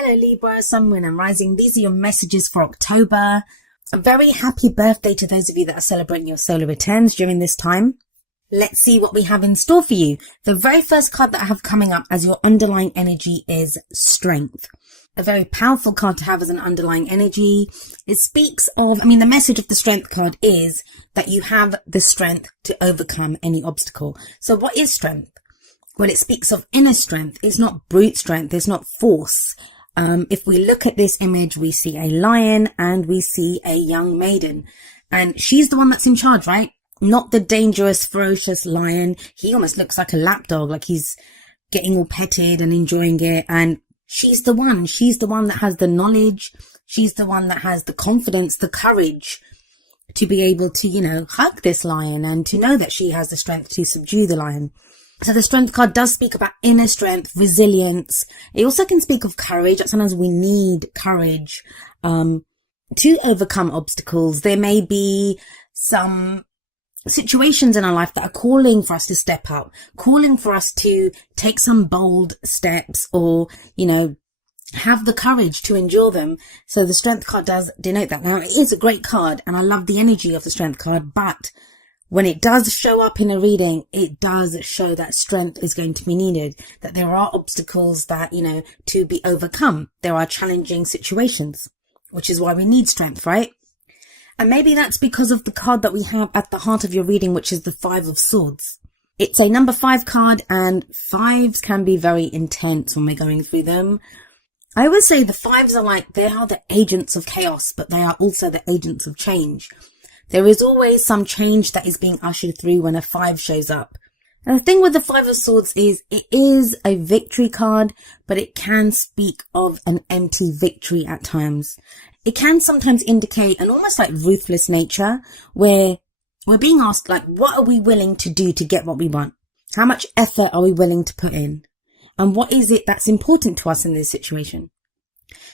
Hello Libra, Sun, Moon and Rising. These are your messages for October. A very happy birthday to those of you that are celebrating your solar returns during this time. Let's see what we have in store for you. The very first card that I have coming up as your underlying energy is Strength. A very powerful card to have as an underlying energy. It speaks of, the message of the Strength card is that you have the strength to overcome any obstacle. So what is strength? Well, it speaks of inner strength. It's not brute strength. It's not force. If we look at this image, we see a lion and we see a young maiden. And she's the one that's in charge, right? Not the dangerous, ferocious lion. He almost looks like a lapdog, like he's getting all petted and enjoying it. And she's the one. She's the one that has the knowledge. She's the one that has the confidence, the courage to be able to, hug this lion and to know that she has the strength to subdue the lion. So the Strength card does speak about inner strength, resilience. It also can speak of courage. Sometimes we need courage to overcome obstacles. There may be some situations in our life that are calling for us to step up, calling for us to take some bold steps or, have the courage to endure them. So the Strength card does denote that. Now, it is a great card and I love the energy of the Strength card, but when it does show up in a reading, it does show that strength is going to be needed, that there are obstacles that, to be overcome. There are challenging situations, which is why we need strength, right? And maybe that's because of the card that we have at the heart of your reading, which is the Five of Swords. It's a number 5 card and 5s can be very intense when we're going through them. I always say the 5s they are the agents of chaos, but they are also the agents of change. There is always some change that is being ushered through when a 5 shows up. And the thing with the 5 of Swords is it is a victory card, but it can speak of an empty victory at times. It can sometimes indicate an almost like ruthless nature where we're being asked, what are we willing to do to get what we want? How much effort are we willing to put in? And what is it that's important to us in this situation?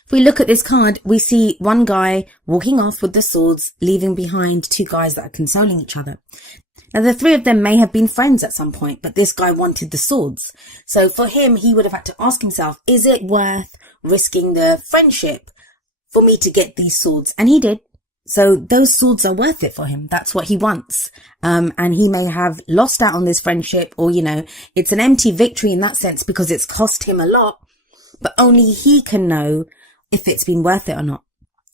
If we look at this card, we see one guy walking off with the swords, leaving behind 2 guys that are consoling each other. Now, the 3 of them may have been friends at some point, but this guy wanted the swords. So for him, he would have had to ask himself, is it worth risking the friendship for me to get these swords? And he did. So those swords are worth it for him. That's what he wants. And he may have lost out on this friendship or, it's an empty victory in that sense because it's cost him a lot, but only he can know if it's been worth it or not.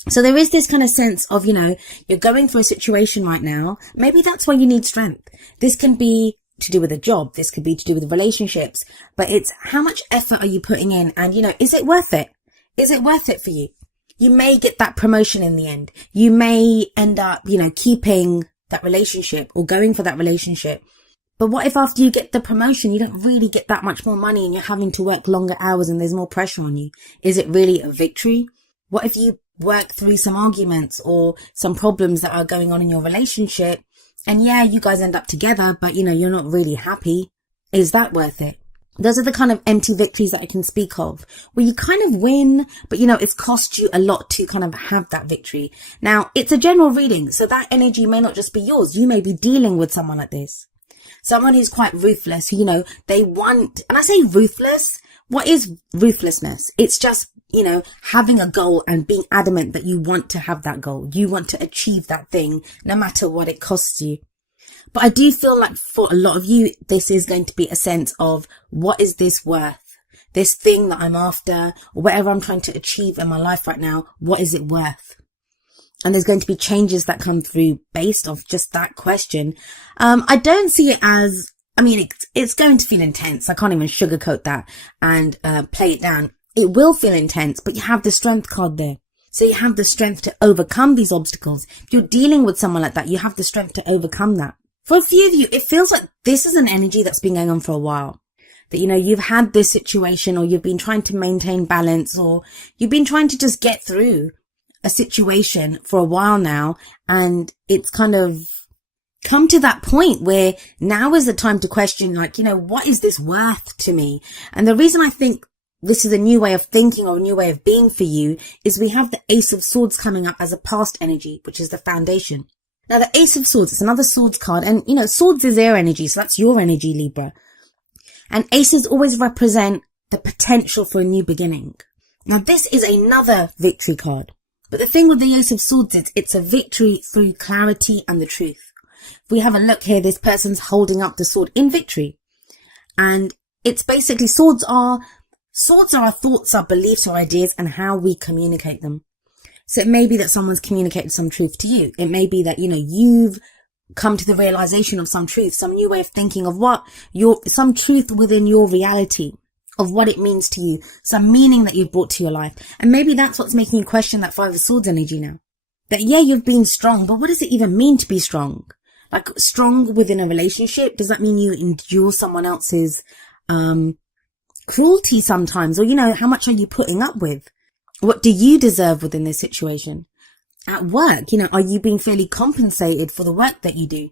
So there is this kind of sense of, you're going through a situation right now. Maybe that's why you need strength. This can be to do with a job. This could be to do with relationships, but it's how much effort are you putting in? And, is it worth it? Is it worth it for you? You may get that promotion in the end. You may end up, keeping that relationship or going for that relationship. But what if after you get the promotion, you don't really get that much more money and you're having to work longer hours and there's more pressure on you? Is it really a victory? What if you work through some arguments or some problems that are going on in your relationship and you guys end up together, but you're not really happy? Is that worth it? Those are the kind of empty victories that I can speak of, where you kind of win, but it's cost you a lot to kind of have that victory. Now, it's a general reading, so that energy may not just be yours. You may be dealing with someone like this. Someone who's quite ruthless, who, they want, and I say ruthless, what is ruthlessness? It's just, having a goal and being adamant that you want to have that goal. You want to achieve that thing, no matter what it costs you. But I do feel like for a lot of you, this is going to be a sense of what is this worth? This thing that I'm after, or whatever I'm trying to achieve in my life right now, what is it worth? And there's going to be changes that come through based off just that question. I don't see it as, it's going to feel intense. I can't even sugarcoat that and play it down. It will feel intense, but you have the Strength card there. So you have the strength to overcome these obstacles. If you're dealing with someone like that, you have the strength to overcome that. For a few of you, it feels like this is an energy that's been going on for a while. That, you've had this situation or you've been trying to maintain balance or you've been trying to just get through a situation for a while now, and it's kind of come to that point where now is the time to question, what is this worth to me? And the reason I think this is a new way of thinking or a new way of being for you is we have the Ace of Swords coming up as a past energy, which is the foundation. Now, the Ace of Swords, it's another swords card, and swords is air energy, so that's your energy, Libra. And aces always represent the potential for a new beginning. Now this is another victory card. But the thing with the Ace of Swords is it's a victory through clarity and the truth. If we have a look here, this person's holding up the sword in victory. And it's basically swords are our thoughts, our beliefs, our ideas, and how we communicate them. So it may be that someone's communicated some truth to you. It may be that, you've come to the realization of some truth, some new way of thinking of some truth within your reality of what it means to you, some meaning that you've brought to your life. And maybe that's what's making you question that Five of Swords energy now. That, yeah, you've been strong, but what does it even mean to be strong? Like, strong within a relationship? Does that mean you endure someone else's cruelty sometimes? Or, how much are you putting up with? What do you deserve within this situation? At work, are you being fairly compensated for the work that you do?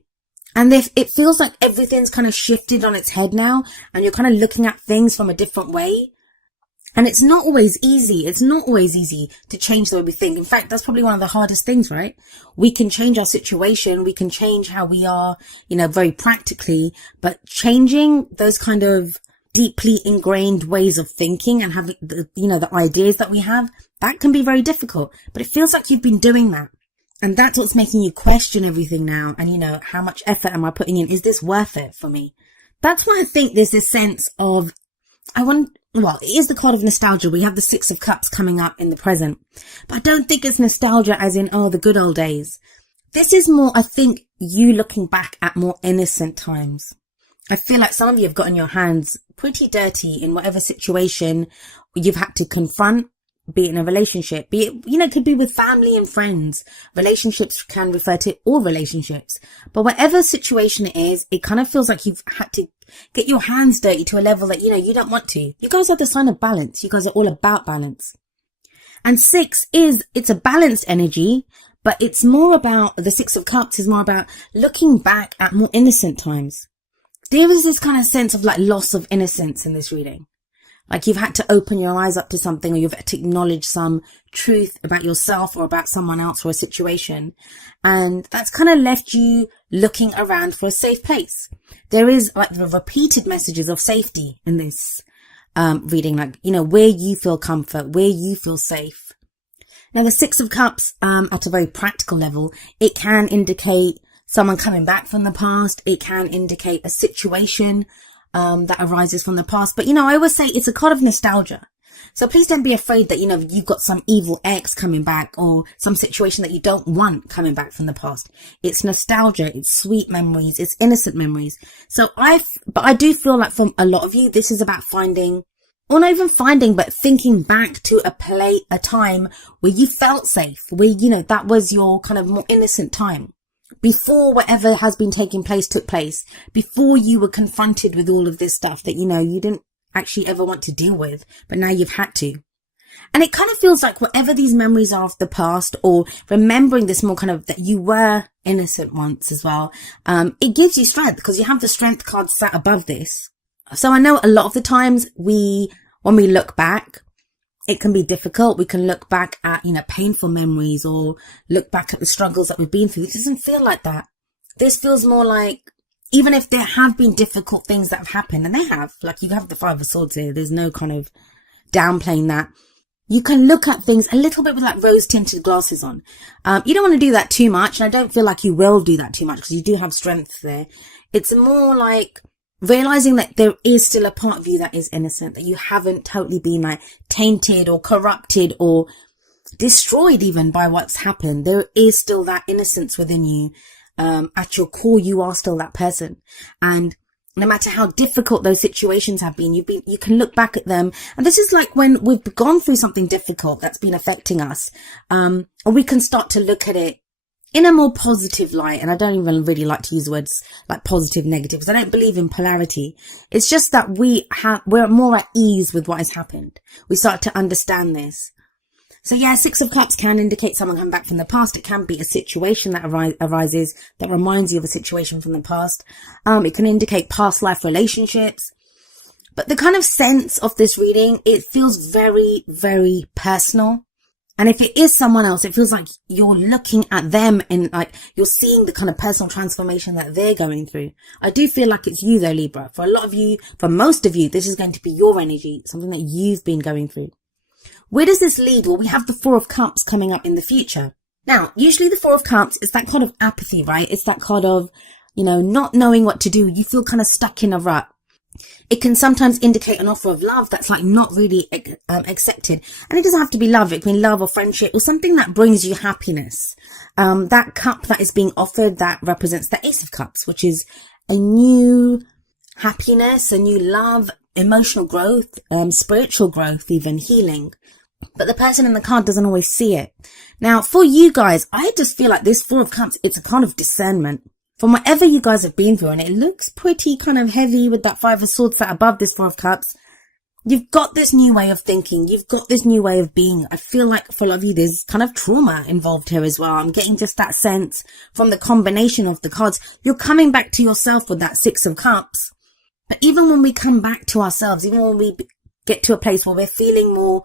And if it feels like everything's kind of shifted on its head now, and you're kind of looking at things from a different way. And it's not always easy. It's not always easy to change the way we think. In fact, that's probably one of the hardest things, right? We can change our situation. We can change how we are, very practically, but changing those kind of deeply ingrained ways of thinking and having the ideas that we have, that can be very difficult. But it feels like you've been doing that. And that's what's making you question everything now. And, how much effort am I putting in? Is this worth it for me? That's why I think there's this sense of, it is the card of nostalgia. We have the Six of Cups coming up in the present. But I don't think it's nostalgia as in, the good old days. This is more, I think, you looking back at more innocent times. I feel like some of you have gotten your hands pretty dirty in whatever situation you've had to confront, be it in a relationship, be it, it could be with family and friends. Relationships can refer to all relationships. But whatever situation it is, it kind of feels like you've had to get your hands dirty to a level that, you don't want to. You guys are the sign of balance. You guys are all about balance. And it's a balanced energy, but it's more about, the Six of Cups is more about looking back at more innocent times. There is this kind of sense of loss of innocence in this reading. Like you've had to open your eyes up to something, or you've had to acknowledge some truth about yourself or about someone else or a situation. And that's kind of left you looking around for a safe place. There is the repeated messages of safety in this reading, where you feel comfort, where you feel safe. Now, the Six of Cups, at a very practical level, it can indicate someone coming back from the past. It can indicate a situation that arises from the past. But, I always say it's a card of nostalgia. So please don't be afraid that, you've got some evil ex coming back or some situation that you don't want coming back from the past. It's nostalgia. It's sweet memories. It's innocent memories. But I do feel like for a lot of you, this is about finding, or not even finding, but thinking back to a time where you felt safe, where, that was your kind of more innocent time. Before whatever has been taking place took place, before you were confronted with all of this stuff that, you didn't actually ever want to deal with, but now you've had to. And it kind of feels like whatever these memories are of the past, or remembering this more kind of that you were innocent once as well, it gives you strength because you have the strength card sat above this. So I know a lot of the times when we look back, it can be difficult. We can look back at, painful memories or look back at the struggles that we've been through. It doesn't feel like that. This feels more like, even if there have been difficult things that have happened, and they have, like you have the Five of Swords here. There's no kind of downplaying that. You can look at things a little bit with rose tinted glasses on. You don't want to do that too much. And I don't feel like you will do that too much because you do have strength there. It's more like realizing that there is still a part of you that is innocent, that you haven't totally been tainted or corrupted or destroyed even by what's happened. There is still that innocence within you. At your core, you are still that person. And no matter how difficult those situations have been, you can look back at them. And this is like when we've gone through something difficult that's been affecting us. And we can start to look at it in a more positive light. And I don't even really like to use words like positive, negative, because I don't believe in polarity. It's just that we're more at ease with what has happened. We start to understand this. So yeah, Six of Cups can indicate someone coming back from the past. It can be a situation that arises that reminds you of a situation from the past. It can indicate past life relationships. But the kind of sense of this reading, it feels very, very personal. And if it is someone else, it feels like you're looking at them and you're seeing the kind of personal transformation that they're going through. I do feel like it's you though, Libra. For a lot of you, for most of you, this is going to be your energy, something that you've been going through. Where does this lead? Well, we have the Four of Cups coming up in the future. Now, usually the Four of Cups is that kind of apathy, right? It's that kind of, not knowing what to do. You feel kind of stuck in a rut. It can sometimes indicate an offer of love that's like not really accepted. And it doesn't have to be love. It can be love or friendship or something that brings you happiness. That cup that is being offered, that represents the Ace of Cups, which is a new happiness, a new love, emotional growth, spiritual growth, even healing. But the person in the card doesn't always see it. Now, for you guys, I just feel like this Four of Cups, it's a kind of discernment. From whatever you guys have been through, and it looks pretty kind of heavy with that Five of Swords sat above this Four of Cups, you've got this new way of thinking. You've got this new way of being. I feel like for a lot of you, there's kind of trauma involved here as well. I'm getting just that sense from the combination of the cards. You're coming back to yourself with that Six of Cups. But even when we come back to ourselves, even when we get to a place where we're feeling more,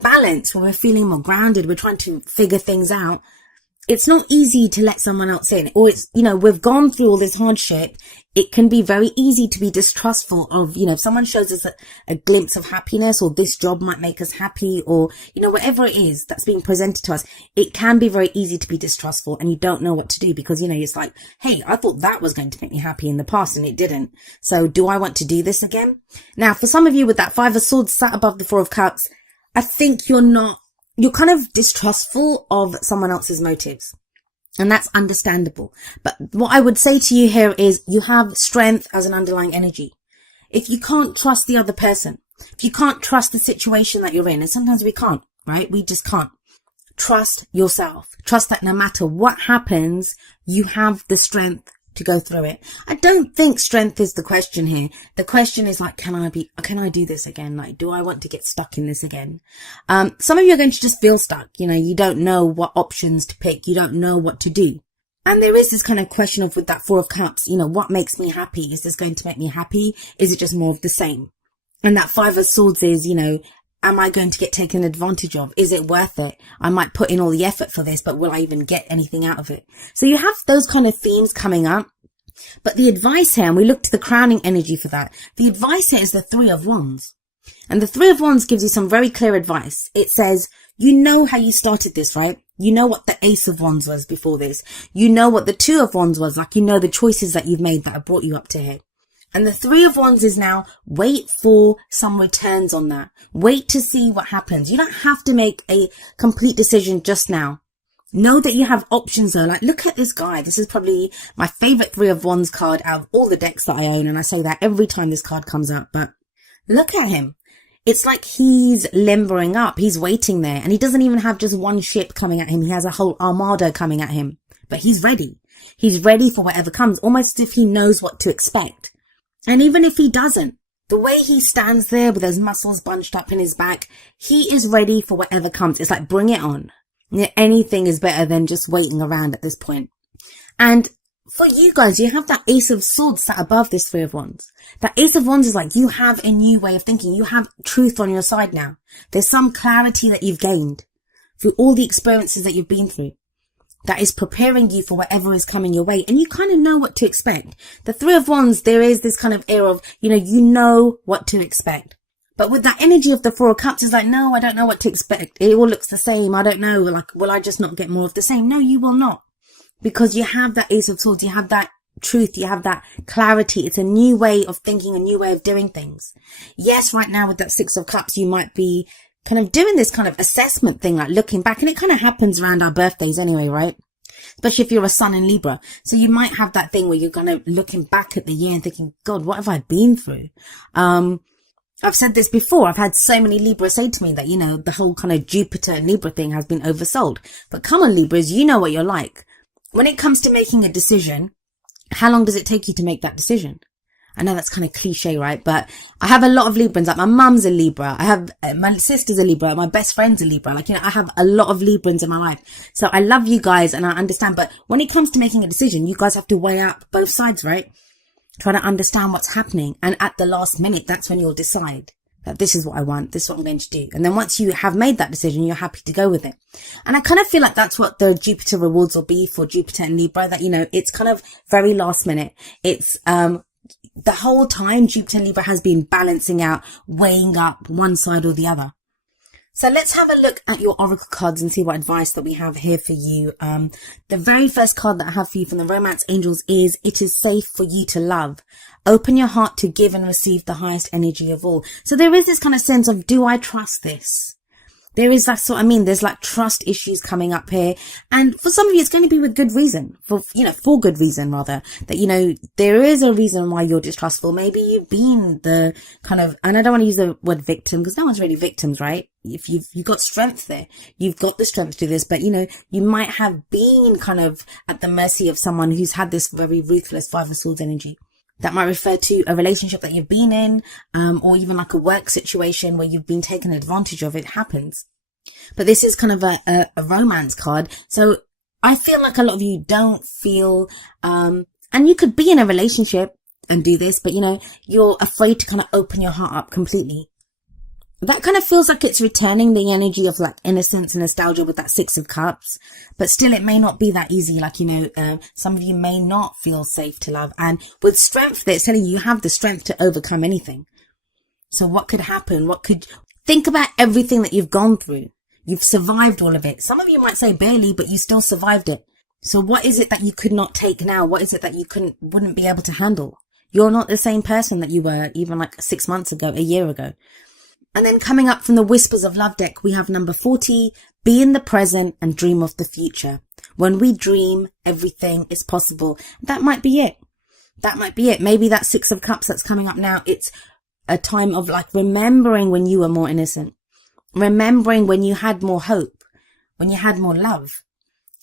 balanced, when we're feeling more grounded, we're trying to figure things out, it's not easy to let someone else in. Or it's, we've gone through all this hardship. It can be very easy to be distrustful of, if someone shows us a glimpse of happiness, or this job might make us happy, or, whatever it is that's being presented to us, it can be very easy to be distrustful, and you don't know what to do because, it's like, hey, I thought that was going to make me happy in the past and it didn't. So do I want to do this again? Now, for some of you with that Five of Swords sat above the Four of Cups, I think you're kind of distrustful of someone else's motives. And that's understandable. But what I would say to you here is you have strength as an underlying energy. If you can't trust the other person, if you can't trust the situation that you're in, and sometimes we can't, right? We just can't. Trust yourself. Trust that no matter what happens, you have the strength to go through it. I don't think strength is the question here. The question is like, can I do this again? Like, do I want to get stuck in this again? Some of you are going to just feel stuck. You don't know what options to pick. You don't know what to do. And there is this kind of question of, with that Four of Cups, what makes me happy? Is this going to make me happy? Is it just more of the same? And that Five of Swords is, am I going to get taken advantage of? Is it worth it? I might put in all the effort for this, but will I even get anything out of it? So you have those kind of themes coming up. But the advice here, and we look to the crowning energy for that, the advice here is the Three of Wands. And the Three of Wands gives you some very clear advice. It says, you know how you started this, right? You know what the Ace of Wands was before this. You know what the Two of Wands was, like, the choices that you've made that have brought you up to here. And the Three of Wands is now, wait for some returns on that. Wait to see what happens. You don't have to make a complete decision just now. Know that you have options though. Like, look at this guy. This is probably my favorite Three of Wands card out of all the decks that I own. And I say that every time this card comes up, but look at him. It's like he's limbering up. He's waiting there, and he doesn't even have just one ship coming at him. He has a whole armada coming at him, but he's ready. He's ready for whatever comes, almost as if he knows what to expect. And even if he doesn't, the way he stands there with those muscles bunched up in his back, he is ready for whatever comes. It's like, bring it on. Anything is better than just waiting around at this point. And for you guys, you have that Ace of Swords sat above this Three of Wands. That Ace of Wands is like, you have a new way of thinking. You have truth on your side now. There's some clarity that you've gained through all the experiences that you've been through that is preparing you for whatever is coming your way. And you kind of know what to expect. The Three of Wands, there is this kind of air of, you know what to expect. But with that energy of the Four of Cups, it's like, no, I don't know what to expect. It all looks the same. I don't know. Like, will I just not get more of the same? No, you will not. Because you have that Ace of Swords. You have that truth. You have that clarity. It's a new way of thinking, a new way of doing things. Yes, right now with that Six of Cups, you might be kind of doing this kind of assessment thing, like looking back. And it kind of happens around our birthdays anyway, right? Especially if you're a Sun in Libra. So you might have that thing where you're kind of looking back at the year and thinking, God, what have I been through? I've said this before. I've had so many Libras say to me that, the whole kind of Jupiter and Libra thing has been oversold. But come on, Libras, you know what you're like. When it comes to making a decision, how long does it take you to make that decision? I know that's kind of cliche, right? But I have a lot of Librans. Like, my mum's a Libra. I have my sister's a Libra. My best friend's a Libra. Like, I have a lot of Librans in my life. So I love you guys and I understand. But when it comes to making a decision, you guys have to weigh up both sides, right? Try to understand what's happening. And at the last minute, that's when you'll decide that this is what I want. This is what I'm going to do. And then once you have made that decision, you're happy to go with it. And I kind of feel like that's what the Jupiter rewards will be for Jupiter and Libra, that, it's kind of very last minute. It's, the whole time Jupiter and Libra has been balancing out, weighing up one side or the other. So let's have a look at your oracle cards and see what advice that we have here for you. The very first card that I have for you from the romance angels is, it is safe for you to love. Open your heart to give and receive the highest energy of all. So there is this kind of sense of, do I trust this? There is that sort of, there's like trust issues coming up here. And for some of you, it's going to be with good reason, for good reason rather, that, there is a reason why you're distrustful. Maybe you've been the kind of, and I don't want to use the word victim because no one's really victims, right? If you've got strength there, you've got the strength to do this, but you might have been kind of at the mercy of someone who's had this very ruthless Five of Swords energy. That might refer to a relationship that you've been in, or even like a work situation where you've been taken advantage of. It happens. But this is kind of a romance card. So I feel like a lot of you don't feel, and you could be in a relationship and do this, but you're afraid to kind of open your heart up completely. That kind of feels like it's returning the energy of like innocence and nostalgia with that Six of Cups. But still, it may not be that easy. Like, some of you may not feel safe to love. And with strength, it's telling you have the strength to overcome anything. So what could happen? Think about everything that you've gone through. You've survived all of it. Some of you might say barely, but you still survived it. So what is it that you could not take now? What is it that you wouldn't be able to handle? You're not the same person that you were even like 6 months ago, a year ago. And then coming up from the Whispers of Love deck, we have number 40, be in the present and dream of the future. When we dream, everything is possible. That might be it. That might be it. Maybe that Six of Cups that's coming up now, it's a time of like remembering when you were more innocent. Remembering when you had more hope, when you had more love.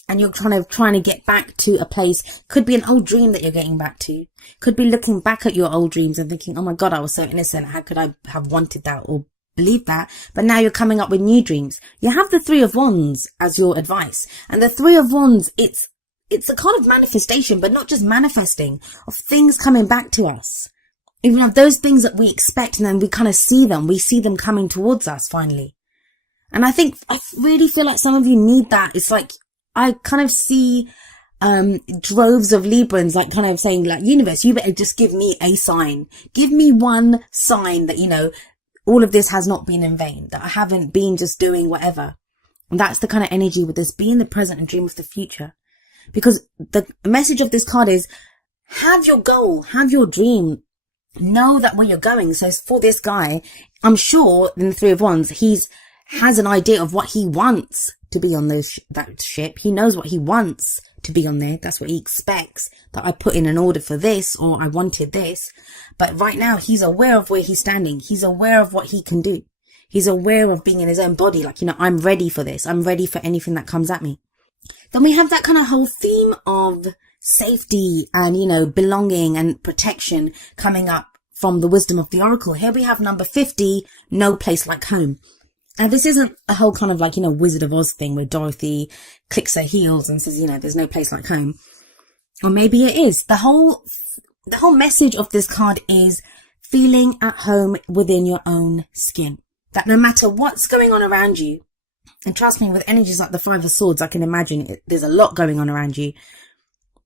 And you're kind of trying to get back to a place. Could be an old dream that you're getting back to. Could be looking back at your old dreams and thinking, oh my God, I was so innocent. How could I have wanted that or believe that? But now you're coming up with new dreams. You have the Three of Wands as your advice. And the Three of Wands, it's a kind of manifestation, but not just manifesting, of things coming back to us. Even of those things that we expect, and then we kind of see them coming towards us finally. And I really feel like some of you need that. It's like, I kind of see droves of Librans like kind of saying like, universe, you better just give me a sign. Give me one sign that, all of this has not been in vain, that I haven't been just doing whatever. And that's the kind of energy with this, be in the present and dream of the future. Because the message of this card is, have your goal, have your dream, know that where you're going. So for this guy, I'm sure in the Three of Wands, has an idea of what he wants to be on that ship. He knows what he wants to be on there. That's what he expects, that I put in an order for this, or I wanted this. But right now he's aware of where he's standing. He's aware of what he can do. He's aware of being in his own body. Like, I'm ready for this. I'm ready for anything that comes at me. Then we have that kind of whole theme of safety and, belonging and protection coming up from the wisdom of the oracle. Here we have number 50, no place like home. And this isn't a whole kind of like, Wizard of Oz thing where Dorothy clicks her heels and says, there's no place like home. Or maybe it is. The whole message of this card is feeling at home within your own skin. That no matter what's going on around you, and trust me, with energies like the Five of Swords, I can imagine there's a lot going on around you.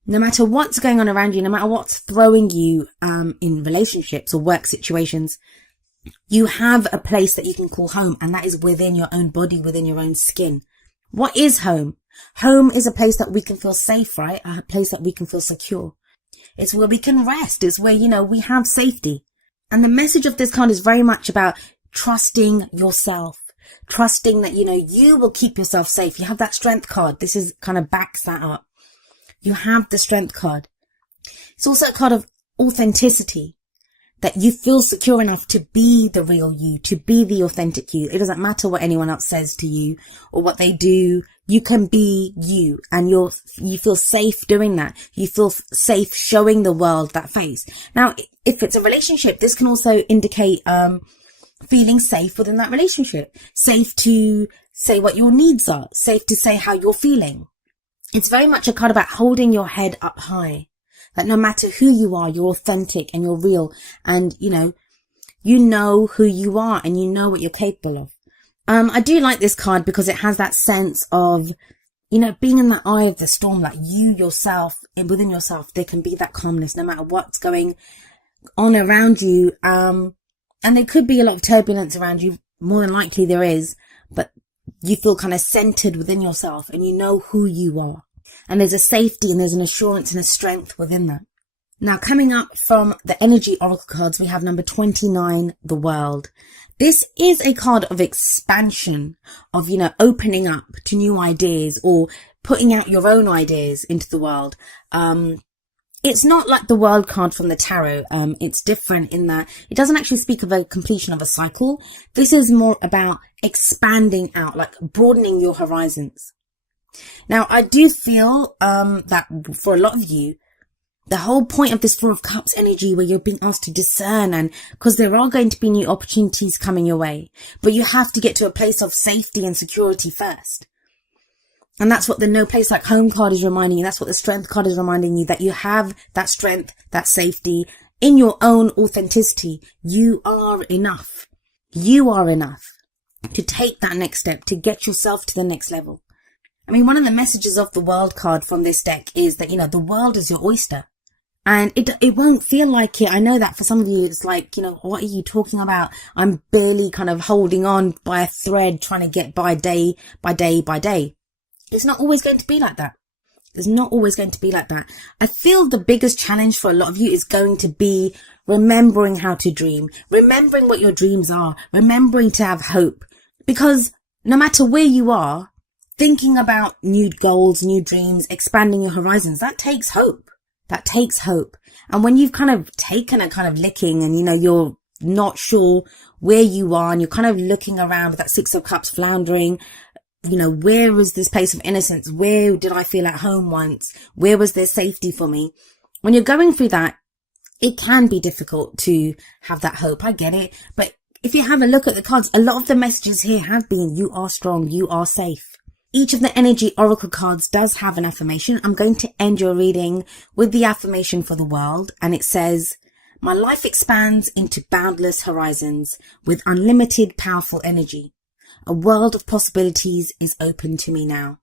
No matter what's going on around you, no matter what's throwing you in relationships or work situations, you have a place that you can call home, and that is within your own body, within your own skin. What is home? Home is a place that we can feel safe, right? A place that we can feel secure. It's where we can rest. It's where, we have safety. And the message of this card is very much about trusting yourself, trusting that, you will keep yourself safe. You have that strength card. This is kind of backs that up. You have the strength card. It's also a card of authenticity. That you feel secure enough to be the real you, to be the authentic you. It doesn't matter what anyone else says to you or what they do. You can be you, and you feel safe doing that. You feel safe showing the world that face. Now, if it's a relationship, this can also indicate feeling safe within that relationship. Safe to say what your needs are. Safe to say how you're feeling. It's very much a card about holding your head up high. That no matter who you are, you're authentic and you're real, and you know who you are and you know what you're capable of. I do like this card because it has that sense of, being in the eye of the storm, like you yourself, and within yourself, there can be that calmness no matter what's going on around you. And there could be a lot of turbulence around you. More than likely there is, but you feel kind of centered within yourself and you know who you are. And there's a safety and there's an assurance and a strength within that. Now, coming up from the energy oracle cards, we have number 29, the world. This is a card of expansion, of, opening up to new ideas or putting out your own ideas into the world. It's not like the world card from the tarot. It's different in that it doesn't actually speak of a completion of a cycle. This is more about expanding out, like broadening your horizons. Now, I do feel that for a lot of you, the whole point of this Four of Cups energy where you're being asked to discern, and because there are going to be new opportunities coming your way, but you have to get to a place of safety and security first. And that's what the No Place Like Home card is reminding you. That's what the Strength card is reminding you, that you have that strength, that safety in your own authenticity. You are enough. You are enough to take that next step, to get yourself to the next level. I mean, one of the messages of the World card from this deck is that, the world is your oyster. And it won't feel like it. I know that for some of you, it's like, what are you talking about? I'm barely kind of holding on by a thread, trying to get by day by day by day. It's not always going to be like that. It's not always going to be like that. I feel the biggest challenge for a lot of you is going to be remembering how to dream, remembering what your dreams are, remembering to have hope. Because no matter where you are, thinking about new goals, new dreams, expanding your horizons, that takes hope. That takes hope. And when you've kind of taken a kind of licking and, you're not sure where you are and you're kind of looking around with that Six of Cups floundering, where is this place of innocence? Where did I feel at home once? Where was there safety for me? When you're going through that, it can be difficult to have that hope. I get it. But if you have a look at the cards, a lot of the messages here have been, you are strong, you are safe. Each of the energy oracle cards does have an affirmation. I'm going to end your reading with the affirmation for the world. And it says, my life expands into boundless horizons with unlimited powerful energy. A world of possibilities is open to me now.